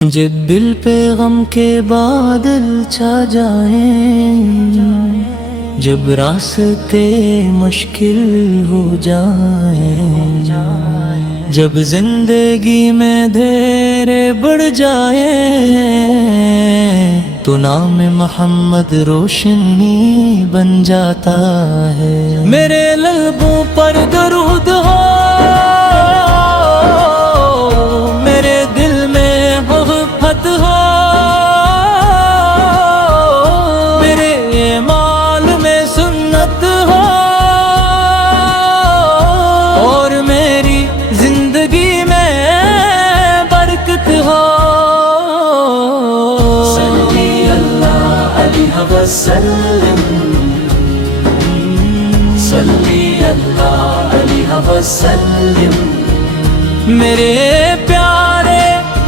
جب دل پہ غم کے بادل چھا جائیں، جب راستے مشکل ہو جائیں، جب زندگی میں دھیرے بڑھ جائیں، تو نام محمد روشنی بن جاتا ہے۔ میرے لبوں پر درود ہو، میرے دل میں محبت ہو، میرے اعمال میں سنت ہو، اور میری زندگی میں برکت ہو۔ صلی اللہ علیہ وسلم، صلی اللہ علیہ وسلم، میرے پیارے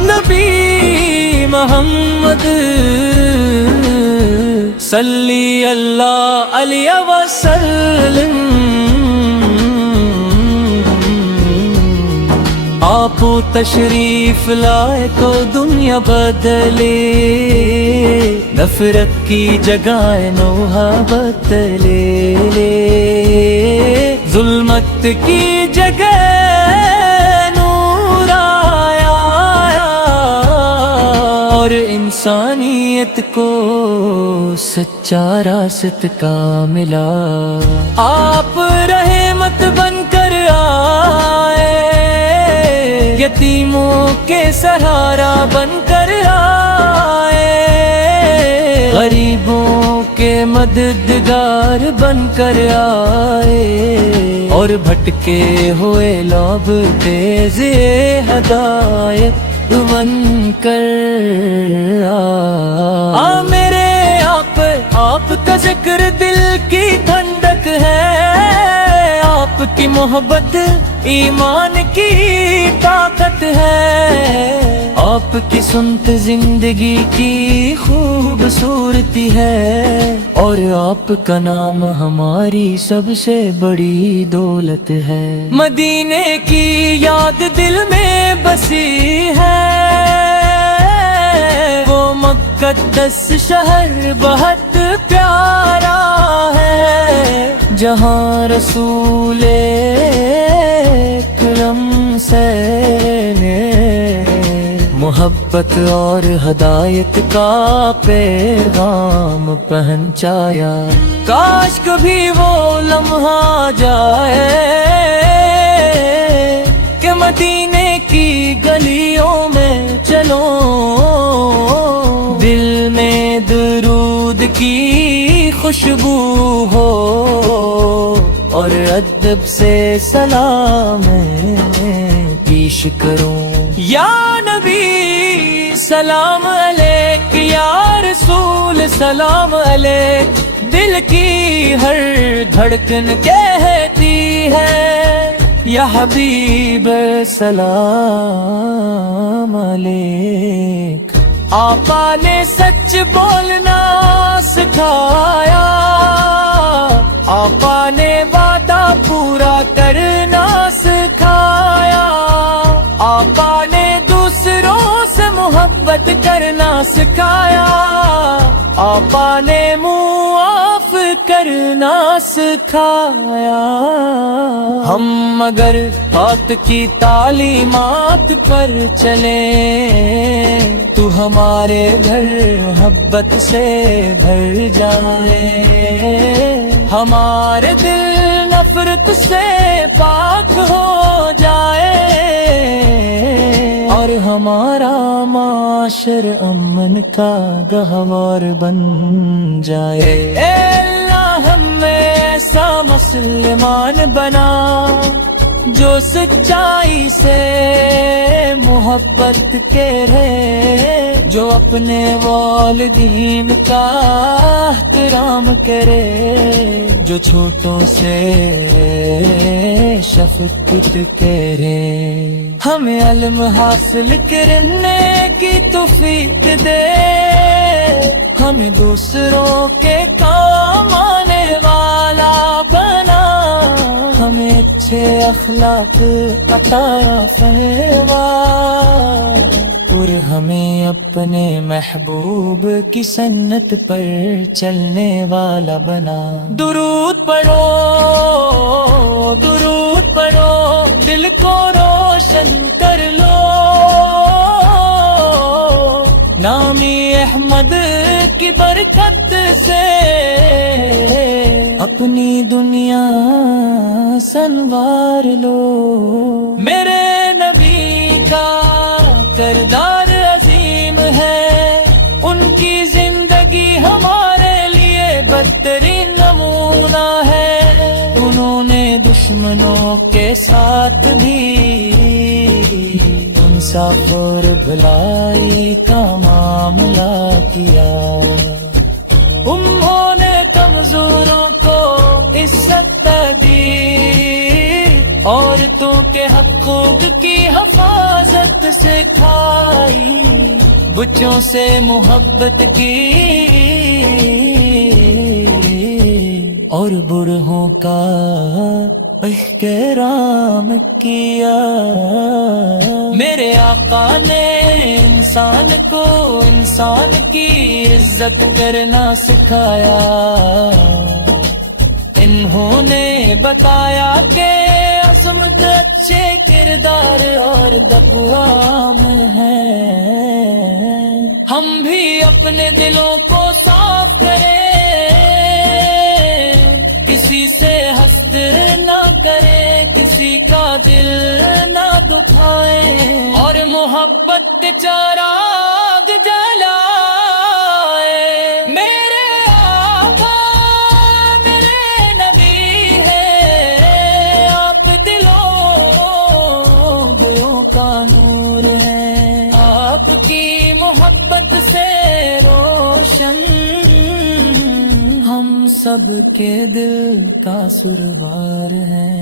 نبی محمد، صلی اللہ علیہ وسلم۔ آپ تشریف لائے تو دنیا بدلے، نفرت کی جگہ محبت لے لے، ظلمت کی جگہ نور آیا، اور انسانیت کو سچا راستہ ملا۔ آپ رحمت بن کر آئے، یتیموں کے سہارا بن کر آئے، غریبوں کے مددگار بن کر آئے، اور بھٹکے ہوئے لوگ تیز ہدایت بن کر آ میرے آپ کا ذکر دل کی ٹھنڈک ہے، آپ کی محبت ایمان کی طاقت ہے، آپ کی سنت زندگی کی خوبصورتی ہے، اور آپ کا نام ہماری سب سے بڑی دولت ہے۔ مدینے کی یاد دل میں بسی ہے، وہ مقدس شہر بہت پیارا ہے، جہاں رسول اکرم سے محبت اور ہدایت کا پیغام پہنچایا۔ کاش کبھی وہ لمحہ جائے کہ مدینے کی گلیوں میں چلو، دل میں درود کی خوشبو ہو، اور ادب سے سلام پیش کروں۔ یا نبی سلام علیک، یا رسول سلام علیک، دل کی ہر دھڑکن کہتی ہے یا حبیب سلام علیک۔ آقا نے سچ بولنا سکھایا، آقا نے وعدہ پورا کرنا سکھایا، آقا نے دوسروں سے محبت کرنا سکھایا، آقا نے معاف کرنا سکھایا۔ ہم اگر بات کی تعلیمات پر چلیں تو ہمارے گھر محبت سے بھر جائے، ہمارے دل نفرت سے پاک ہو جائے، اور ہمارا معاشر امن کا گہوار بن جائے۔ اے اللہ ہمیں ایسا مسلمان بنا جو سچائی سے محبت کرے، جو اپنے والدین کا احترام کرے، جو چھوٹوں سے شفقت کرے۔ ہمیں علم حاصل کرنے کی توفیق دے، ہمیں دوسروں کے کام آنے والا بنا، ہمیں اچھے اخلاق عطا فرما۔ اور ہمیں اپنے محبوب کی سنت پر چلنے والا بنا۔ درود پڑھو، درود پڑھو، دل کو روشن کر لو، نامی احمد کی برکت سے اپنی دنیا سنوار لو۔ میرے نبی کا کردار عظیم ہے، ان کی زندگی ہمارے لیے بدترین نمونہ ہے۔ انہوں نے دشمنوں کے ساتھ بھی انصاف اور بھلائی کا معاملہ کیا۔ انہوں نے کمزوروں کو عزت دی، عورتوں کے حقوق کی حفاظت سکھائی، بچوں سے محبت کی اور بوڑھوں کا احترام کیا۔ میرے آقا نے انسان کو انسان کی عزت کرنا سکھایا۔ انہوں نے بتایا کہ عظمت اچھے کردار اور تقویٰ میں ہے۔ ہم بھی اپنے دلوں کو صاف کریں، کسی سے حسد نہ کریں، کسی کا دل نہ دکھائیں، اور محبت کے چراغ جلائیں۔ میرے آقا میرے نبی ہیں، آپ دلوں کا نور ہے، آپ کی محبت سے روشن ہم سب کے دل کا سروار ہے۔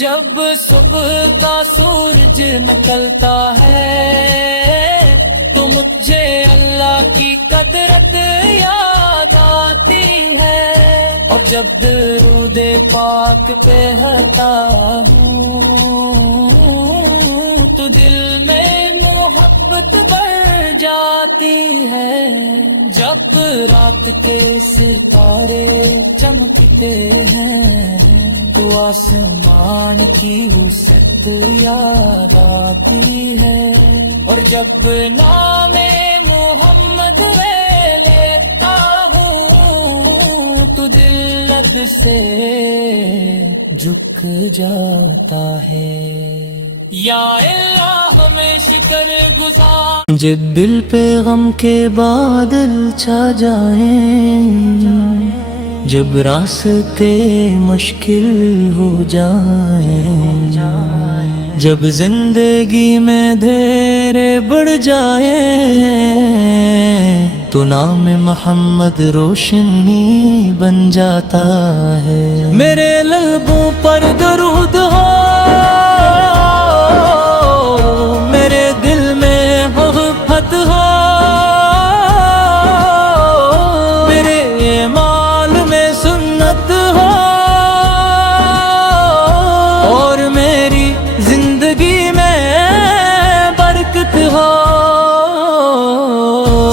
جب صبح کا سورج نکلتا ہے تو مجھے اللہ کی قدرت یاد آتی ہے، اور جب درود پاک پڑھتا ہوں تو دل میں محبت بڑھ جاتی ہے۔ جب رات کے ستارے چمکتے ہیں تو آسمان کی وسعت یاد آتی ہے، اور جب نام محمد میں لیتا ہوں تو دل لب سے جھک جاتا ہے۔ یا اللہ ہمیں شکر گزار، جب دل پہ غم کے بادل چھا جائیں، جب راستے مشکل ہو جائیں، جب زندگی میں دھیرے بڑھ جائیں، تو نام محمد روشنی بن جاتا ہے۔ میرے لبوں پر درود ہو، میرے دل میں محبت ہو، میرے مال میں سنت ہو، اور میری زندگی میں برکت ہو۔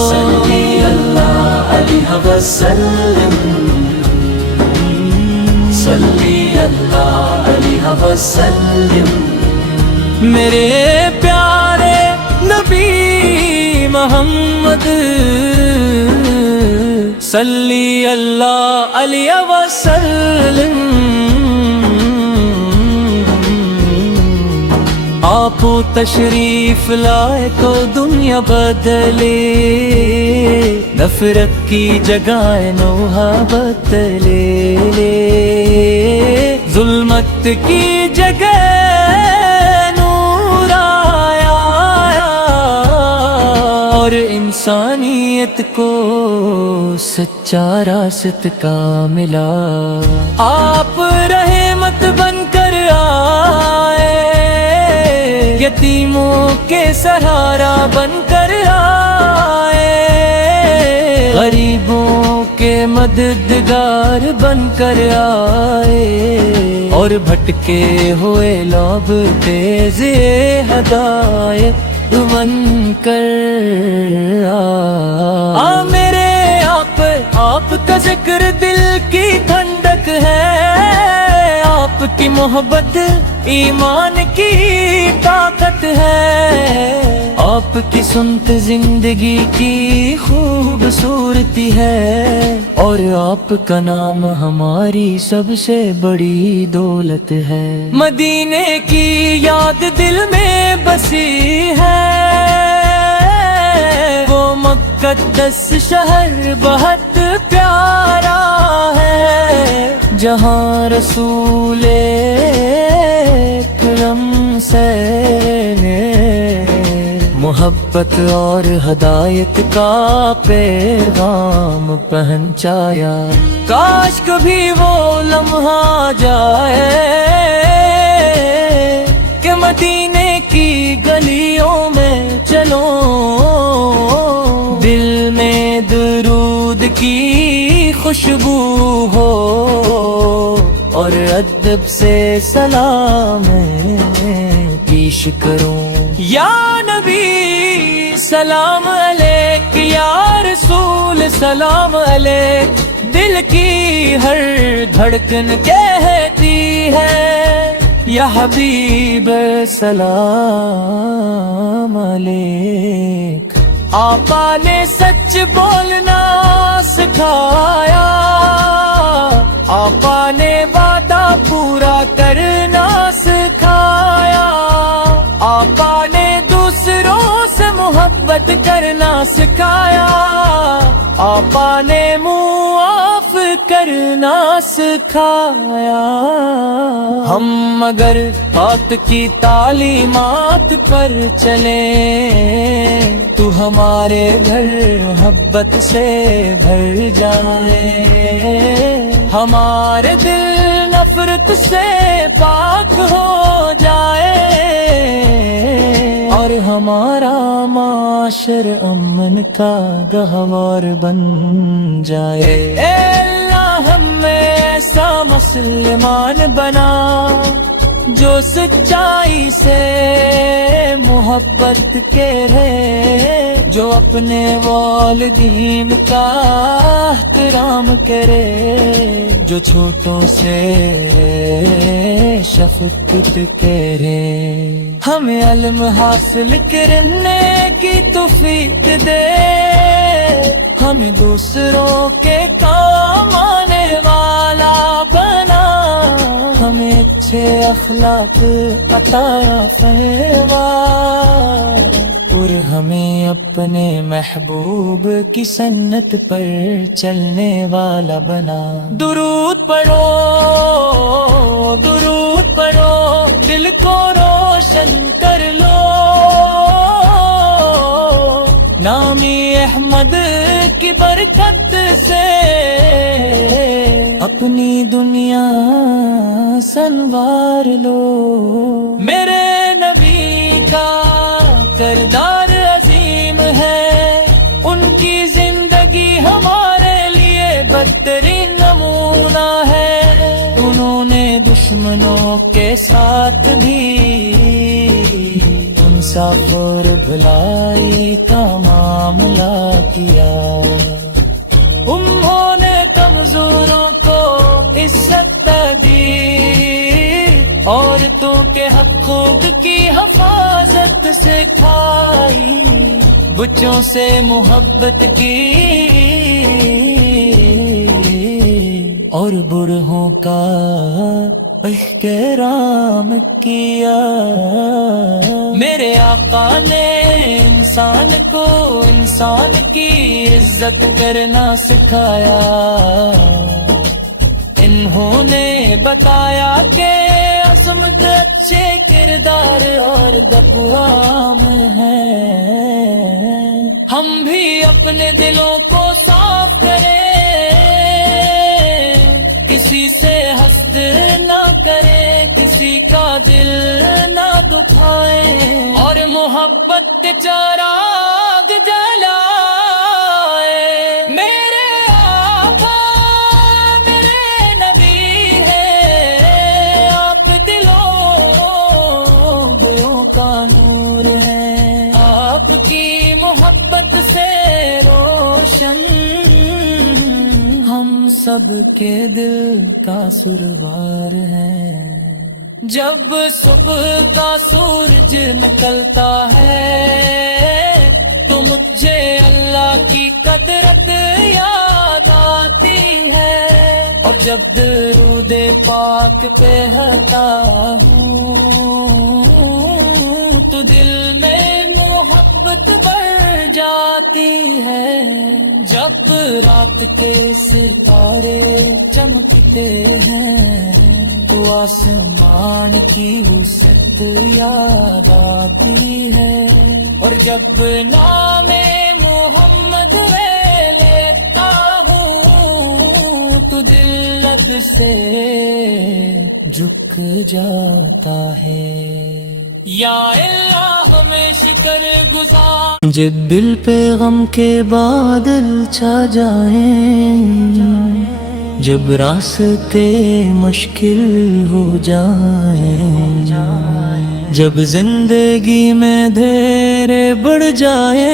صلی اللہ علیہ وسلم، صلی اللہ علیہ وسلم، میرے پیارے نبی محمد صلی اللہ علیہ وسلم۔ آپ تشریف لائے تو دنیا بدلے، نفرت کی جگہ محبت لے لے، ظلمت کی جگہ نور آیا، اور انسانیت کو سچا راستہ ملا۔ آپ رحمت بن کر آئے، یتیموں کے سہارا بن کر آئے، غریبوں کے مددگار بن کر آئے، اور بھٹکے ہوئے لوگ تیز ہدایت بن کر آ میرے آپ کا ذکر دل کی ٹھنڈک ہے، آپ کی محبت ایمان کی طاقت ہے، آپ کی سنت زندگی کی خوبصورتی ہے، اور آپ کا نام ہماری سب سے بڑی دولت ہے۔ مدینے کی یاد دل میں بسی ہے، وہ مقدس شہر بہت پیارا ہے، جہاں رسول اکرم سے محبت اور ہدایت کا پیغام پہنچایا۔ کاش کبھی وہ لمحہ جائے کہ مدینے کی گلیوں میں چلو، دل میں درود کی خوشبو ہو، اور ادب سے سلام پیش کروں۔ یا نبی سلام علیک، یا رسول سلام علیک، دل کی ہر دھڑکن کہتی ہے یا حبیب سلام علیک۔ آقا نے سچ بولنا سکھایا، آقا نے وعدہ پورا کرنا سکھایا، آقا نے دوسروں سے محبت کرنا سکھایا، آقا نے معاف کرنا سکھایا۔ ہم اگر بات کی تعلیمات پر چلیں تو ہمارے گھر محبت سے بھر جائے، ہمارے دل نفرت سے پاک ہو جائے، اور ہمارا معاشر امن کا گہوار بن جائے۔ اے اللہ ہمیں ایسا مسلمان بنا جو سچائی سے محبت کے رہے، جو اپنے والدین کا احترام کرے، جو چھوٹوں سے شفقت کرے۔ ہمیں علم حاصل کرنے کی توفیق دے، ہمیں دوسروں کے کام آنے والا بنا، ہمیں اچھے اخلاق عطا فرما، اور ہمیں اپنے محبوب کی سنت پر چلنے والا بنا۔ درود پڑھو، درود پڑھو، دل کو روشن کر لو، نامی احمد کی برکت سے اپنی دنیا سنوار لو۔ میرے نبی کا کردار عظیم ہے، ان کی زندگی ہمارے لیے بدترین نمونہ ہے، انہوں نے دشمنوں کے ساتھ بھی انصاف اور بھلائی کا معاملہ کیا، انہوں نے کمزوروں کو عزت دی، عورتوں کے حقوق کی حفاظت سکھائی، بچوں سے محبت کی اور برہوں کا احترام کیا۔ میرے آقا نے انسان کو انسان کی عزت کرنا سکھایا، انہوں نے بتایا کہ عظمت اچھے کردار اور اقوام ہے۔ ہم بھی اپنے دلوں کو صاف کریں، کسی سے حسد نہ کریں، کسی کا دل نہ دکھائیں، اور محبت کے چراغ جلائیں۔ میرے آقا میرے نبی ہیں، آپ دلوں کا نور ہے، سب کے دل کا سروار ہے۔ جب صبح کا سورج نکلتا ہے تو مجھے اللہ کی قدرت یاد آتی ہے، اور جب درود پاک پڑھتا ہوں تو دل میں محبت بڑھ جاتی ہے۔ جب رات کے ستارے چمکتے ہیں تو آسمان کی وسعت یاد آتی ہے، اور جب نام محمد میں لیتا ہوں تو دل لب سے جھک جاتا ہے۔ یا اللہ ہمیں شکر گزار، جب دل پہ غم کے بادل چھا جائیں، جب راستے مشکل ہو جائیں، جب زندگی میں دھیرے بڑھ جائیں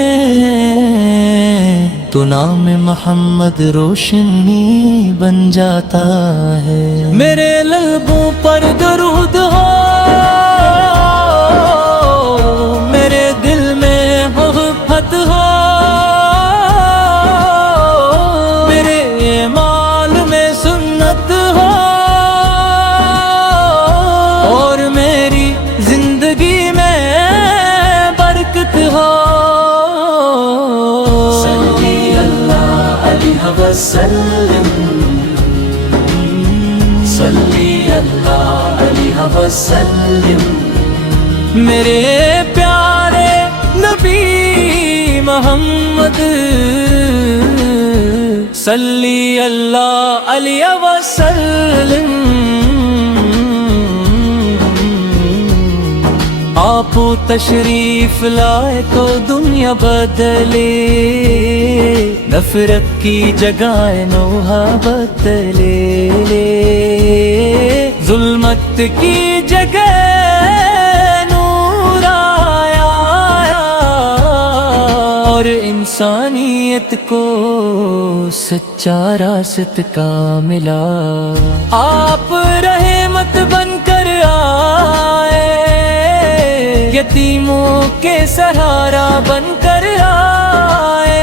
تو نام محمد روشنی بن جاتا ہے۔ میرے لبوں پر درود ہو، میرے دل میں محبت ہو، میرے مال میں سنت ہو، اور میری زندگی میں برکت ہو۔ صلی اللہ علیہ وسلم، صلی اللہ علیہ وسلم، میرے پیارے نبی محمد، صلی اللہ علیہ وسلم۔ آپ تشریف لائے تو دنیا بدلے، نفرت کی جگہ محبت لے لے، ظلمت کی جگہ نور آیا، اور انسانیت کو سچا راست کا ملا۔ آپ رحمت بن کر آئے، یتیموں کے سہارا بن کر آئے،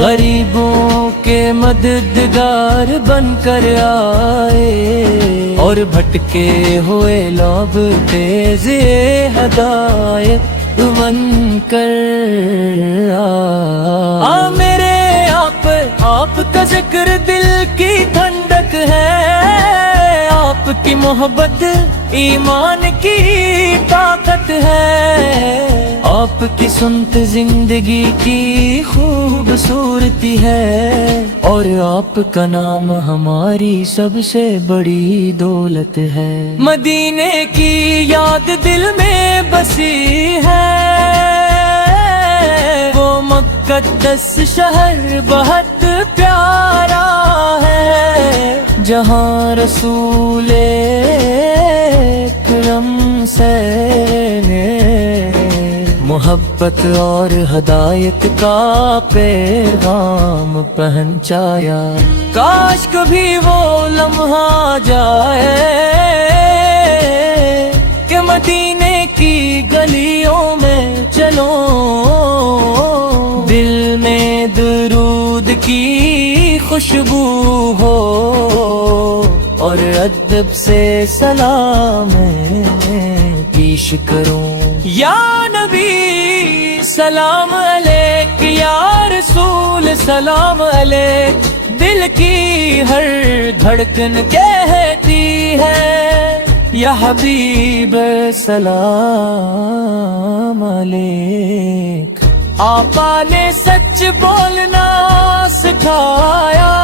غریبوں کے مددگار بن کر آئے، اور بھٹکے ہوئے لوگ تیز ہدایت بن کر میرے آپ کا ذکر دل کی ٹھنڈک ہے، آپ کی محبت ایمان کی طاقت ہے، آپ کی سنت زندگی کی خوبصورتی ہے، اور آپ کا نام ہماری سب سے بڑی دولت ہے۔ مدینے کی یاد دل میں بسی ہے، وہ مقدس شہر بہت پیارا ہے، جہاں رسول اکرم سے محبت اور ہدایت کا پیغام پہنچایا۔ کاش کبھی وہ لمحہ جائے کہ مدینے کی گلیوں میں چلو، دل میں درود کی خوشبو ہو، اور ادب سے سلام پیش کروں۔ یا نبی سلام علیک، یا رسول سلام علیک، دل کی ہر دھڑکن کہتی ہے یا حبیب سلام علیک۔ آقا نے سچ بولنا سکھایا،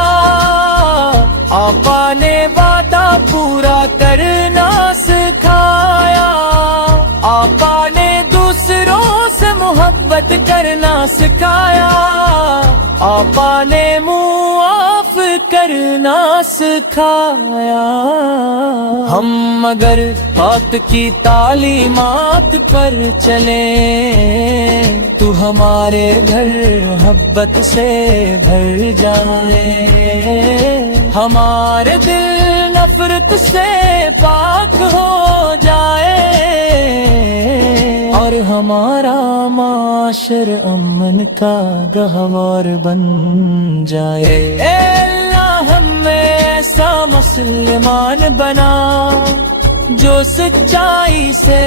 آقا نے وعدہ پورا کرنا سکھایا، آقا نے دوسروں سے محبت کرنا سکھایا، آقا نے معاف کرنا سکھایا. ہم اگر بات کی تعلیمات پر چلیں تو ہمارے گھر محبت سے بھر جائے. ہمارے دل نفرت سے پاک ہو جائے اور ہمارا معاشر امن کا گہوار بن جائے. اے اللہ ہمیں ایسا مسلمان بنا جو سچائی سے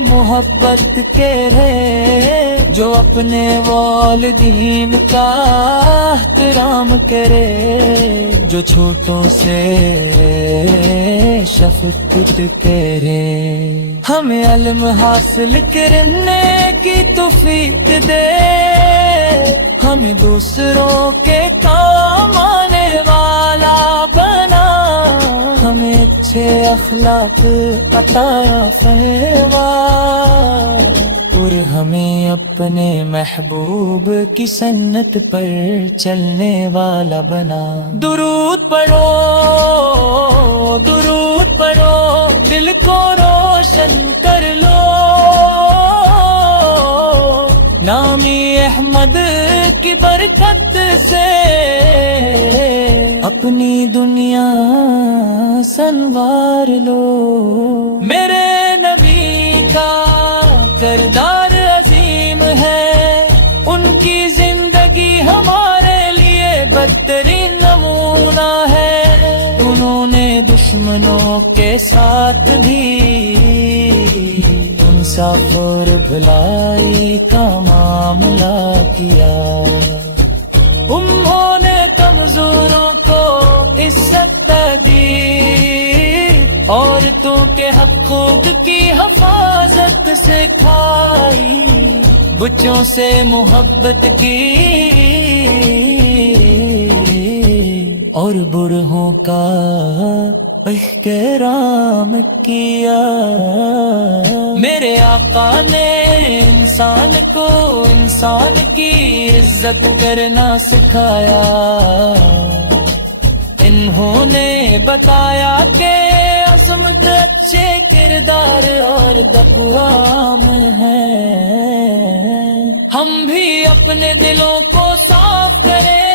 محبت کے رہے, جو اپنے والدین کا احترام کرے, جو چھوٹوں سے شفقت کرے. ہمیں علم حاصل کرنے کی توفیق دے, ہمیں دوسروں کے کام آنے والا بنا, ہمیں اچھے اخلاق عطا فرما اور ہمیں اپنے محبوب کی سنت پر چلنے والا بنا. درود پڑھو, درود پڑھو, دل کو روشن کر لو. نامی احمد کی برکت سے اپنی دنیا سنوار لو. میرے نبی کا کردار عظیم ہے, ان کی زندگی ہمارے لیے بدترین نمونہ ہے. انہوں نے دشمنوں کے ساتھ بھی انصاف اور بھلائی کا معاملہ کیا. انہوں نے کمزوروں کو عزت دی, عورتوں کے حقوق کی حفاظت سکھائی, بچوں سے محبت کی اور بوڑھوں کا احترام کیا. میرے آقا نے انسان کو انسان کی عزت کرنا سکھایا. انہوں نے بتایا کہ عظمت اچھے کردار اور تقویٰ میں ہے. ہم بھی اپنے دلوں کو صاف کریں,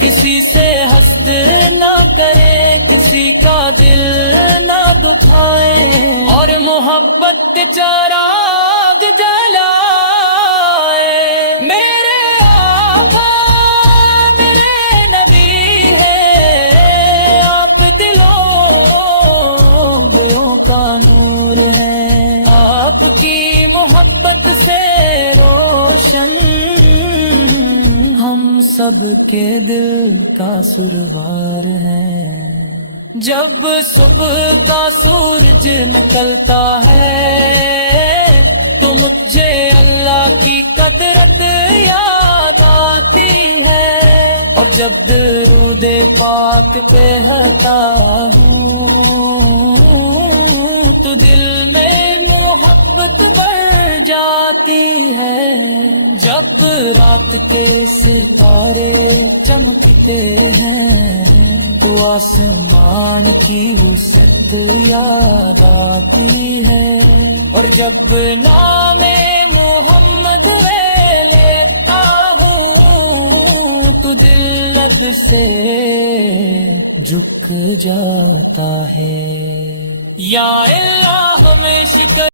کسی سے حسد نہ کریں, کسی کا دل نہ دکھائیں اور محبت چراغ جلائیں. میرے آقا میرے نبی ہے, آپ دلوں کا نور ہے, آپ کی محبت سے روشن ہم سب کے دل کا سروار ہے. جب صبح کا سورج نکلتا ہے تو مجھے اللہ کی قدرت یاد آتی ہے, اور جب درود پاک پڑھتا ہوں تو دل میں محبت بڑھ جاتی ہے. جب رات کے ستارے چمکتے ہیں تو آسمان کی وسعت یاد آتی ہے, اور جب نام محمد میں لیتا ہوں تو دل لب سے جھک جاتا ہے. یا اللہ ہمیں شکر